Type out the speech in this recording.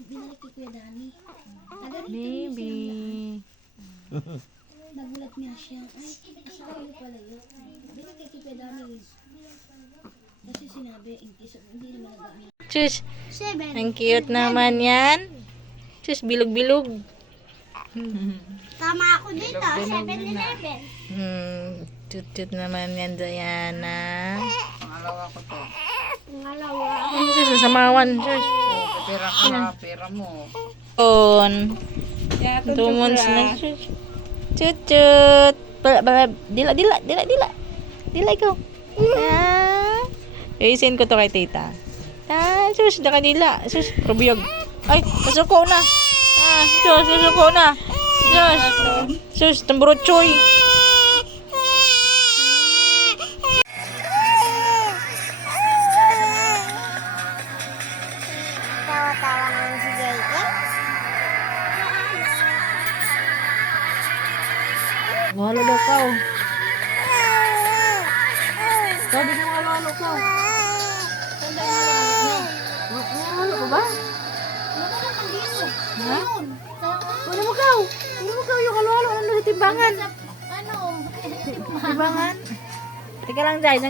Binalik kay Kuya Dani. Baby. Nagulat niya siya. Ay, asawa niyo pala yun. Binalik kay Kuya Dani. Kasi sinabi, hindi naman nag-ano. Chus, 7. ang cute naman yan. Chus, bilog-bilog. Tama ako dito. 7-11. Cute naman yan, Diana. Pangalawa ko to. Pangalawa. Chus, nasamawan. Chus. Pera ko na, pera mo. On. 2 months na. Chus. Chut. Dila. Dila ikaw. Isin ko to kay tita. Sus, nakadila. Sus, kabiyag. Ay, nasuko na. Sus, nasuko na. Sus, tamburotsoy. Tawa-tawa naman si Jayke. Mahalo daw ka. Sabi ko mahalo ka. Mahalo ka ba? Ha? Ano mo ka? Yung halo-halo. Ano sa timbangan? Ano? Timbangan? Teka lang, Jai.